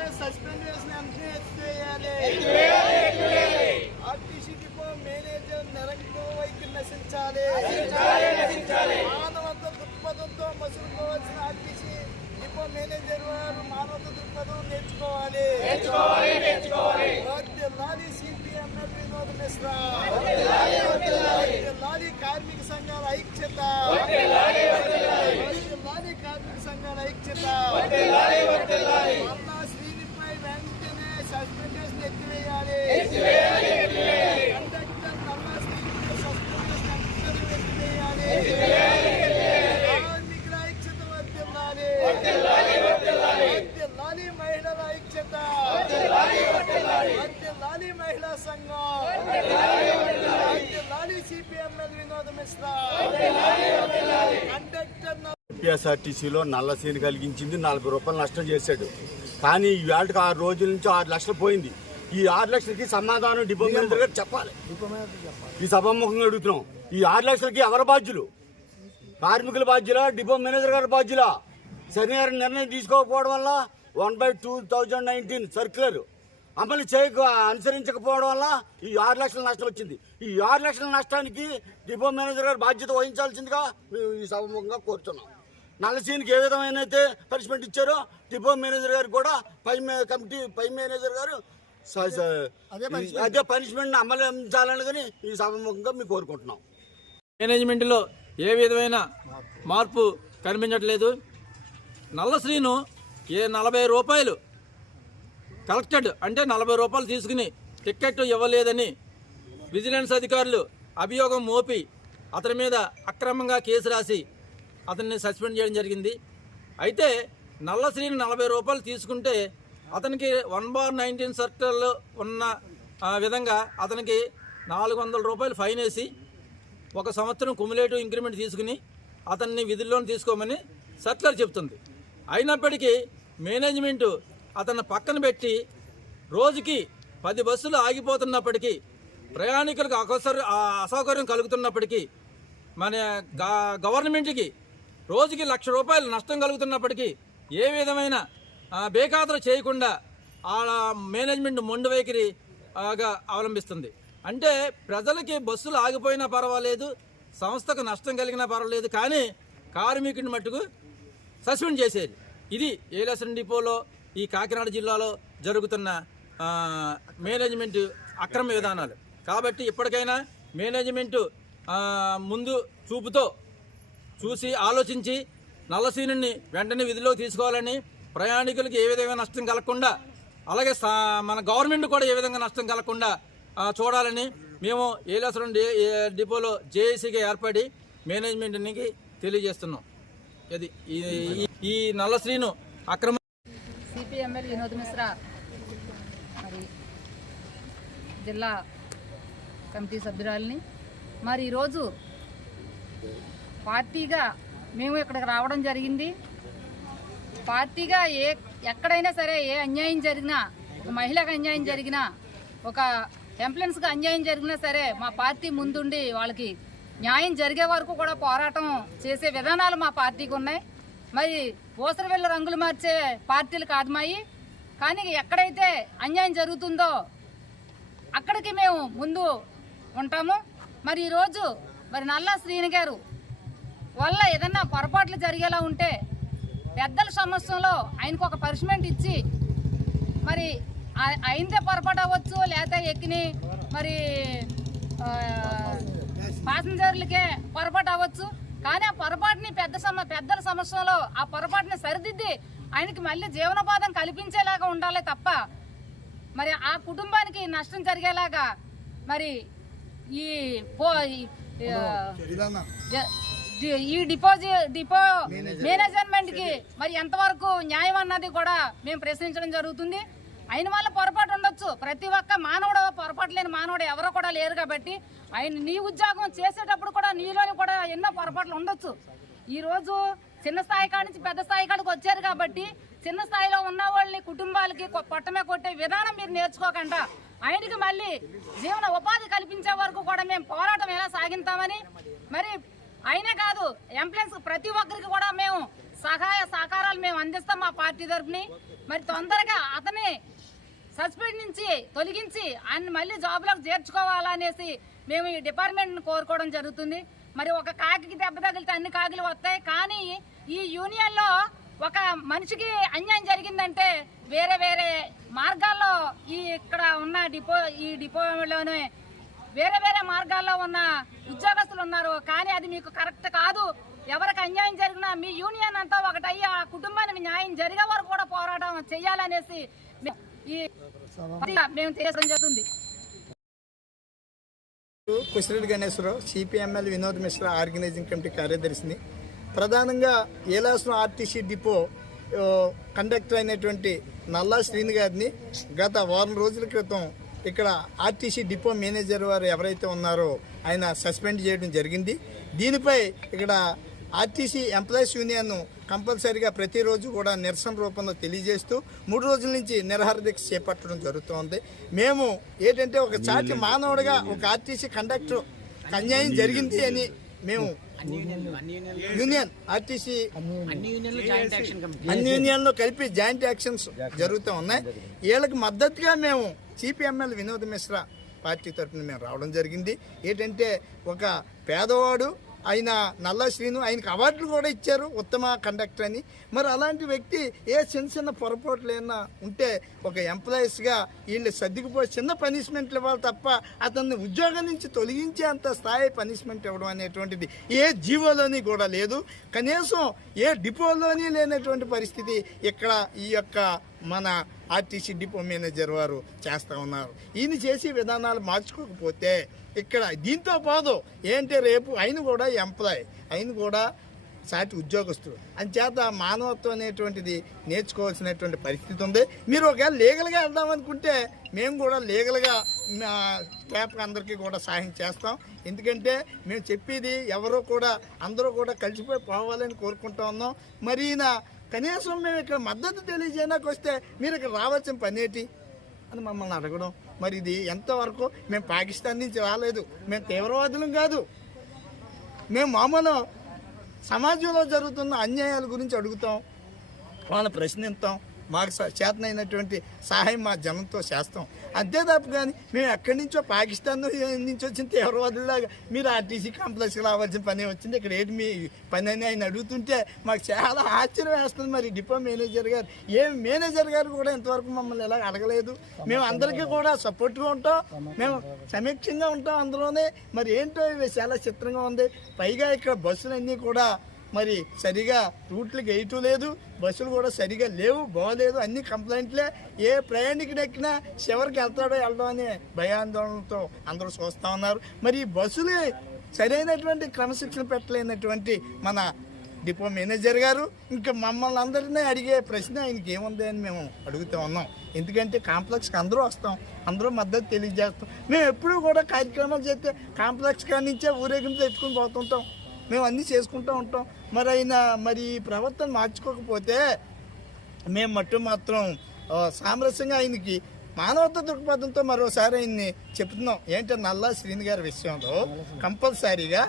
వెంటనే సస్పెండ్ చేసిన వెంటనే ఎత్తివేయాలి ఆర్టీసీ డిపో మేనేజర్ నిరంకుశ వైఖరి నశించాలి. మానవత దృక్పథంతో మసులుకోవాల్సిన ఆర్టీసీ డిపో మేనేజర్ వారు మానవత దృక్పథం నేర్చుకోవాలి. వర్ధిల్లాలి సిపిఎం వినోద్ మిశ్రా. ఏపీఎస్ఆర్టీసీలో నల్ల సీని కలిగించింది నలభై రూపాయలు నష్టం చేశాడు. కానీ ఈ వేళకి ఆరు రోజుల నుంచి ఆరు లక్షలు పోయింది. ఈ ఆరు లక్షలకి సమాధానం డిపో మేనేజర్ గారు చెప్పాలి. ఈ సభాముఖంగా అడుగుతున్నాం. ఈ ఆరు లక్షలకి ఎవరు బాధ్యులు? కార్మికుల బాధ్యులా డిపో మేనేజర్ గారి బాధ్యులా? శనివారం నిర్ణయం తీసుకోకపోవడం వల్ల one by two thousand nineteen circular అమలు చేయక అనుసరించకపోవడం వల్ల ఈ ఆరు లక్షల నష్టం వచ్చింది. ఈ ఆరు లక్షల నష్టానికి డిపో మేనేజర్ గారు బాధ్యత వహించాల్సిందిగా మేము ఈ సభముఖంగా కోరుతున్నాం. నల్లసీన్కి ఏ విధమైన అయితే పనిష్మెంట్ ఇచ్చారో డిపో మేనేజర్ గారు కూడా పై మే- కమిటీ పై మేనేజర్ గారు అదే పనిష్మెంట్ అమలు కానీ ఈ సభముఖంగా మేము కోరుకుంటున్నాం. మేనేజ్మెంట్లో ఏ విధమైన మార్పు కనిపించట్లేదు. నల్లశ్రీను ఏ నలభై రూపాయలు కలెక్టెడ్ అంటే నలభై రూపాయలు తీసుకుని టికెట్ ఇవ్వలేదని విజిలెన్స్ అధికారులు అభియోగం మోపి అతని మీద అక్రమంగా కేసు రాసి అతన్ని సస్పెండ్ చేయడం జరిగింది. అయితే నల్లశ్రీని నలభై రూపాయలు తీసుకుంటే అతనికి వన్ బార్ నైన్టీన్ సర్కిల్ ఉన్న విధంగా అతనికి నాలుగు వందల రూపాయలు ఫైన్ వేసి ఒక సంవత్సరం కుములేటివ్ ఇంక్రిమెంట్ తీసుకుని అతన్ని విధుల్లోని తీసుకోమని సర్క్యులర్ చెప్తుంది. అయినప్పటికీ మేనేజ్మెంటు అతన్ని పక్కన పెట్టి రోజుకి పది బస్సులు ఆగిపోతున్నప్పటికీ ప్రయాణికులకు అసౌకర్యం కలుగుతున్నప్పటికీ మన గవర్నమెంట్కి రోజుకి లక్ష రూపాయలు నష్టం కలుగుతున్నప్పటికీ ఏ విధమైన ఆ, బేఖాతరు చేయకుండా ఆ మేనేజ్మెంట్ మొండు వైఖరిగా అవలంబిస్తుంది. అంటే ప్రజలకి బస్సులు ఆగిపోయినా పర్వాలేదు సంస్థకు నష్టం కలిగినా పర్వాలేదు కానీ కార్మికుడిని మట్టుకు సస్పెండ్ చేసేది. ఇది ఏలేశ్వరం డిపోలో ఈ కాకినాడ జిల్లాలో జరుగుతున్న మేనేజ్మెంట్ అక్రమ విధానాలు. కాబట్టి ఇప్పటికైనా మేనేజ్మెంటు ముందు చూపుతో చూసి ఆలోచించి నల్లసీనుని వెంటనే విధిలోకి తీసుకోవాలని ప్రయాణికులకు ఏ విధంగా నష్టం కలగకుండా అలాగే సా- మన గవర్నమెంట్ కూడా ఏ విధంగా నష్టం కలగకుండా చూడాలని మేము ఏలేశ్వరం డిపోలో జేఏసీగా ఏర్పడి మేనేజ్మెంట్కి తెలియజేస్తున్నాం. ఇది ఈ- ఈ- నల్లశ్రీను అక్రమ సిపిఎంఎల్ వినోద్ మిశ్రా మరి జిల్లా కమిటీ సభ్యురాలని మరి ఈరోజు పార్టీగా మేము ఇక్కడికి రావడం జరిగింది. పార్టీగా ఏ ఎక్కడైనా సరే ఏ అన్యాయం జరిగినా ఒక మహిళకు అన్యాయం జరిగినా ఒక ఎంప్లాయన్స్కి అన్యాయం జరిగినా సరే మా పార్టీ ముందుండి వాళ్ళకి న్యాయం జరిగే వరకు కూడా పోరాటం చేసే విధానాలు మా పార్టీకి ఉన్నాయి. మరి ఓసరవెల్ల రంగులు మార్చే పార్టీలు కాదు మాయి. కానీ ఎక్కడైతే అన్యాయం జరుగుతుందో అక్కడికి మేము ముందు ఉంటాము. మరి ఈరోజు మరి నల్లా శ్రీని గారు వల్ల ఏదన్నా పొరపాట్లు జరిగేలా ఉంటే పెద్దల సమస్యలో ఆయనకు ఒక పనిష్మెంట్ ఇచ్చి మరి అయిందే పొరపాటు అవ్వచ్చు లేకపోతే ఎక్కిని మరి పాసింజర్లకే పొరపాటు అవ్వచ్చు. కానీ ఆ పొరపాటుని పెద్ద సమ పెద్దల సమస్యలో ఆ పొరపాటుని సరిదిద్ది ఆయనకి మళ్ళీ జీవనోపాధం కల్పించేలాగా ఉండాలి తప్ప మరి ఆ కుటుంబానికి నష్టం జరిగేలాగా మరి ఈ పో ఈ, డిపాజిట్ డిపో మేనేజ్మెంట్కి మరి ఎంతవరకు న్యాయం అన్నది కూడా మేము ప్రశ్నించడం జరుగుతుంది. ఆయన వల్ల పొరపాటు ఉండొచ్చు. ప్రతి ఒక్క మానవుడు పొరపాటు లేని మానవుడు ఎవరో కూడా లేరు కాబట్టి ఆయన నీ ఉద్యోగం చేసేటప్పుడు కూడా నీలోని కూడా ఎన్నో పొరపాట్లు ఉండొచ్చు. ఈ రోజు చిన్న స్థాయి కాడి నుంచి పెద్ద స్థాయి కాడికి వచ్చారు కాబట్టి చిన్న స్థాయిలో ఉన్న వాళ్ళని కుటుంబాలకి పొట్టమే కొట్టే విధానం మీరు నేర్చుకోకుండా ఆయనకి మళ్ళీ జీవన ఉపాధి కల్పించే వరకు కూడా మేము పోరాటం ఎలా సాగిస్తామని మరి అయినే కాదు ఎంప్లాయన్స్ ప్రతి ఒక్కరికి కూడా మేము సహాయ సహకారాలు మేము అందిస్తాం మా పార్టీ తరఫుని. మరి తొందరగా అతని సస్పెండ్ నుంచి తొలగించి ఆయన మళ్ళీ జాబ్లోకి చేర్చుకోవాలనేసి మేము ఈ డిపార్ట్మెంట్ని కోరుకోవడం జరుగుతుంది. మరి ఒక కాకి దెబ్బ తగిలితే అన్ని కాకులు వస్తాయి. కానీ ఈ యూనియన్లో ఒక మనిషికి అన్యాయం జరిగిందంటే వేరే వేరే మార్గాల్లో ఈ ఇక్కడ ఉన్న డిపో ఈ డిపోలోనే వేరే వేరే మార్గాల్లో ఉన్న ఉద్యోగస్తులు ఉన్నారు. కానీ అది మీకు కరెక్ట్ కాదు. ఎవరికి అన్యాయం జరిగినా మీ యూనియన్ అంతా ఒకటయ్యి ఆ కుటుంబానికి న్యాయం జరిగే వరకు కూడా పోరాటం చేయాలనేసి మేము తెలియడం జరుగుతుంది. Kusireddy Ganeswararao CPML Vinod Mishra organizing committee కార్యదర్శిని. ప్రధానంగా ఏలాసం ఆర్టీసీ డిపో కండక్టర్ అయినటువంటి నల్లా శ్రీని గారిని గత వారం రోజుల క్రితం ఇక్కడ ఆర్టీసీ డిపో మేనేజర్ వారు ఎవరైతే ఉన్నారో ఆయన సస్పెండ్ చేయడం జరిగింది. దీనిపై ఇక్కడ ఆర్టీసీ ఎంప్లాయీస్ యూనియన్ కంపల్సరీగా ప్రతిరోజు కూడా నిరసన రూపంలో తెలియజేస్తూ మూడు రోజుల నుంచి నిరహార దీక్ష చేపట్టడం జరుగుతోంది. మేము ఏంటంటే ఒక చాటి మానవుడిగా ఒక ఆర్టీసీ కండక్టర్ అన్యాయం జరిగింది అని మేము యూనియన్ ఆర్టీసీ అన్ని యూనియన్లు కలిపి జాయింట్ యాక్షన్స్ జరుగుతూ ఉన్నాయి. వీళ్ళకి మద్దతుగా మేము సిపిఎంఎల్ వినోద్ మిశ్రా పార్టీ తరఫున మేము రావడం జరిగింది. ఏంటంటే ఒక పేదవాడు ఆయన నల్ల శ్రీను ఆయనకు అవార్డులు కూడా ఇచ్చారు ఉత్తమ కండక్టర్ అని. మరి అలాంటి వ్యక్తి ఏ చిన్న చిన్న పొరపాట్లు ఏమన్నా ఉంటే ఒక ఎంప్లాయీస్గా వీళ్ళు సర్దుకుపోయి చిన్న పనిష్మెంట్లు ఇవ్వాలి తప్ప అతన్ని ఉద్యోగం నుంచి తొలగించే అంత స్థాయి పనిష్మెంట్ ఇవ్వడం అనేటువంటిది ఏ జీవోలోని కూడా లేదు. కనీసం ఏ డిపోలోని లేనటువంటి పరిస్థితి ఇక్కడ ఈ యొక్క మన ఆర్టీసీ డిపో మేనేజర్ వారు చేస్తూ ఉన్నారు. ఈయన చేసే విధానాలు మార్చుకోకపోతే ఇక్కడ దీంతో పోదు ఏంటి రేపు ఆయన కూడా ఎంప్లాయ్ ఆయన కూడా సాటి ఉద్యోగస్తుడు. అంచేత మానవత్వం అనేటువంటిది నేర్చుకోవాల్సినటువంటి పరిస్థితి ఉంది. మీరు ఒకవేళ లీగల్గా వెళ్దాం అనుకుంటే మేము కూడా లీగల్గా మా స్టాఫ్ అందరికీ కూడా సహాయం చేస్తాం. ఎందుకంటే మేము చెప్పేది ఎవరో కూడా అందరూ కూడా కలిసిపోయి పోవాలని కోరుకుంటా ఉన్నాం. మరి ఈయన కనీసం మేము ఇక్కడ మద్దతు తెలియజేయడానికి వస్తే మీరు ఇక్కడ రావాల్సిన పనేటి అని మమ్మల్ని అడగడం. మరి ఇది ఎంతవరకు? మేము పాకిస్తాన్ నుంచి రాలేదు. మేము తీవ్రవాదులం కాదు. మేము మామూలు సమాజంలో జరుగుతున్న అన్యాయాల గురించి అడుగుతాం. వాళ్ళని ప్రశ్నిస్తాం. మాకు స- చేతనైనటువంటి సహాయం మా జనంతో చేస్తాం. అంతే తప్ప కానీ మేము ఎక్కడి నుంచో పాకిస్తాన్ నుంచి వచ్చిన తీవ్రవాదులాగా మీరు ఆర్టీసీ కాంప్లెక్స్కి రావాల్సిన పని వచ్చింది. ఇక్కడ ఏంటి మీ పని అని ఆయన అడుగుతుంటే మాకు చాలా ఆశ్చర్యం వేస్తుంది మరి డిపో మేనేజర్ గారు. ఏ మేనేజర్ గారు కూడా ఇంతవరకు మమ్మల్ని ఎలా అడగలేదు. మేము అందరికీ కూడా సపోర్ట్గా ఉంటాం. మేము సమీక్షంగా ఉంటాం అందులోనే. మరి ఏంటో ఇవి చాలా చిత్రంగా ఉంది. పైగా ఇక్కడ బస్సులన్నీ కూడా మరి సరిగా రూట్లు గేయటం లేదు బస్సులు కూడా సరిగా లేవు బాగోలేదు అన్ని కంప్లైంట్లే. ఏ ప్రయాణికుడు ఎక్కినా చివరికి వెళ్తాడో వెళ్ళడం అనే భయాందోళనతో అందరూ చూస్తూ ఉన్నారు. మరి ఈ బస్సులే సరైనటువంటి క్రమశిక్షణ పెట్టలేనటువంటి మన డిపో మేనేజర్ గారు ఇంకా మమ్మల్ని అందరినీ అడిగే ప్రశ్న ఆయనకి ఏముంది అని మేము అడుగుతూ ఉన్నాం. ఎందుకంటే కాంప్లెక్స్కి అందరూ వస్తాం అందరూ మద్దతు తెలియజేస్తాం. మేము ఎప్పుడూ కూడా కార్యక్రమాలు చేస్తే కాంప్లెక్స్ కానించే ఊరేగింపు తెచ్చుకొని పోతుంటాం. మేము అన్నీ చేసుకుంటూ ఉంటాం. మరి ఆయన మరి ఈ ప్రవర్తన మార్చుకోకపోతే మేము మట్టు మాత్రం సామరస్యంగా ఆయనకి మానవత దృక్పథంతో మరోసారి ఆయన్ని చెప్తున్నాం. ఏంటంటే నల్లా శ్రీని గారి విషయంలో కంపల్సరీగా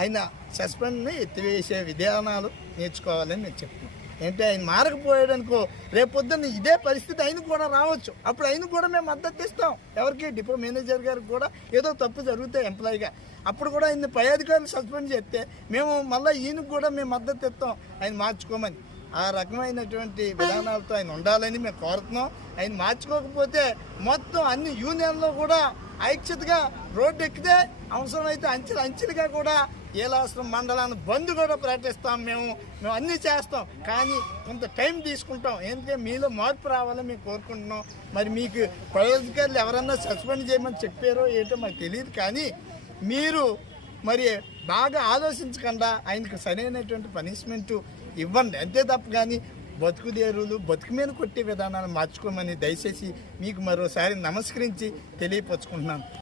ఆయన సస్పెండ్ని ఎత్తివేసే విధానాలు నేర్చుకోవాలని నేను చెప్తున్నాను. ఏంటి ఆయన మారకపోయాడు అనుకో రేపొద్దున్న ఇదే పరిస్థితి ఆయన కూడా రావచ్చు. అప్పుడు ఆయన కూడా మేము మద్దతు ఇస్తాం. ఎవరికి? డిపో మేనేజర్ గారికి కూడా ఏదో తప్పు జరుగుతాయి ఎంప్లాయీగా. అప్పుడు కూడా ఆయన పై అధికారులు సస్పెండ్ చేస్తే మేము మళ్ళీ ఈయనకు కూడా మేము మద్దతు ఇస్తాం. ఆయన మార్చుకోమని. ఆ రకమైనటువంటి విధానాలతో ఆయన ఉండాలని మేము కోరుతున్నాం. ఆయన మార్చుకోకపోతే మొత్తం అన్ని యూనియన్లో కూడా ఐక్యతగా రోడ్డు ఎక్కితే అవసరమైతే అంచెలు అంచెలుగా కూడా ఏలాశ్రం మండలాన్ని బంద్ కూడా ప్రకటిస్తాం మేము. మేము అన్నీ చేస్తాం. కానీ కొంత టైం తీసుకుంటాం. ఎందుకంటే మీలో మార్పు రావాలని మేము కోరుకుంటున్నాం. మరి మీకు పై అధికారులు ఎవరన్నా సస్పెండ్ చేయమని చెప్పారో ఏంటో మాకు తెలియదు. కానీ మీరు మరి బాగా ఆలోచించకుండా ఆయనకు సరైనటువంటి పనిష్మెంట్ ఇవ్వండి. అంతే తప్ప కానీ బతుకుదేరులు బతుకు మీద కొట్టే విధానాలు మార్చుకోమని దయచేసి మీకు మరోసారి నమస్కరించి తెలియపరుచుకుంటున్నాను.